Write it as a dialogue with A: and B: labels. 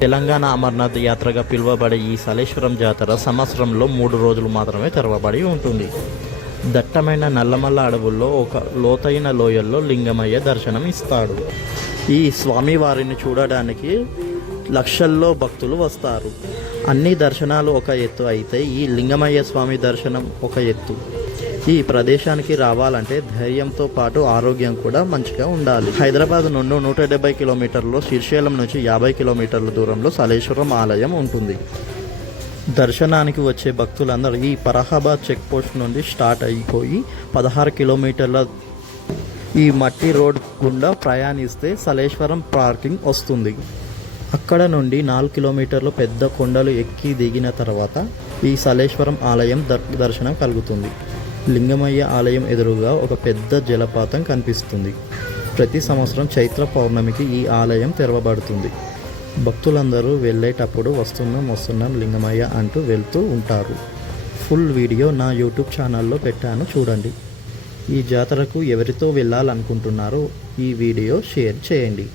A: తెలంగాణ అమర్నాథ్ యాత్రగా పిలువబడే ఈ సలేశ్వరం జాతర సంవత్సరంలో మూడు రోజులు మాత్రమే తెరవబడి ఉంటుంది. దట్టమైన నల్లమల్ల అడవుల్లో ఒక లోతైన లోయల్లో లింగమయ్య దర్శనం ఇస్తాడు. ఈ స్వామివారిని చూడడానికి లక్షల్లో భక్తులు వస్తారు. అన్ని దర్శనాలు ఒక ఎత్తు అయితే ఈ లింగమయ్య స్వామి దర్శనం ఒక ఎత్తు. ఈ ప్రదేశానికి రావాలంటే ధైర్యంతో పాటు ఆరోగ్యం కూడా మంచిగా ఉండాలి. హైదరాబాద్ నుండి నూట డెబ్బై కిలోమీటర్లు శ్రీశైలం నుంచి యాభై కిలోమీటర్ల దూరంలో సలేశ్వరం ఆలయం ఉంటుంది. దర్శనానికి వచ్చే భక్తులందరూ ఈ పరహాబాద్ చెక్ పోస్ట్ నుండి స్టార్ట్ అయిపోయి పదహారు కిలోమీటర్ల ఈ మట్టి రోడ్ గుండా ప్రయాణిస్తే సలేశ్వరం పార్కింగ్ వస్తుంది. అక్కడ నుండి నాలుగు కిలోమీటర్లు పెద్ద కొండలు ఎక్కి దిగిన తర్వాత ఈ సలేశ్వరం ఆలయం దర్ దర్శనం కలుగుతుంది. లింగమయ్య ఆలయం ఎదురుగా ఒక పెద్ద జలపాతం కనిపిస్తుంది. ప్రతి సంవత్సరం చైత్ర పౌర్ణమికి ఈ ఆలయం తెరవబడుతుంది. భక్తులందరూ వెళ్ళేటప్పుడు వస్తున్నాం వస్తున్నాం లింగమయ్య అంటూ వెళ్తూ ఉంటారు. ఫుల్ వీడియో నా యూట్యూబ్ ఛానల్లో పెట్టాను చూడండి. ఈ జాతరకు ఎవరితో వెళ్ళాలనుకుంటున్నారో ఈ వీడియో షేర్ చేయండి.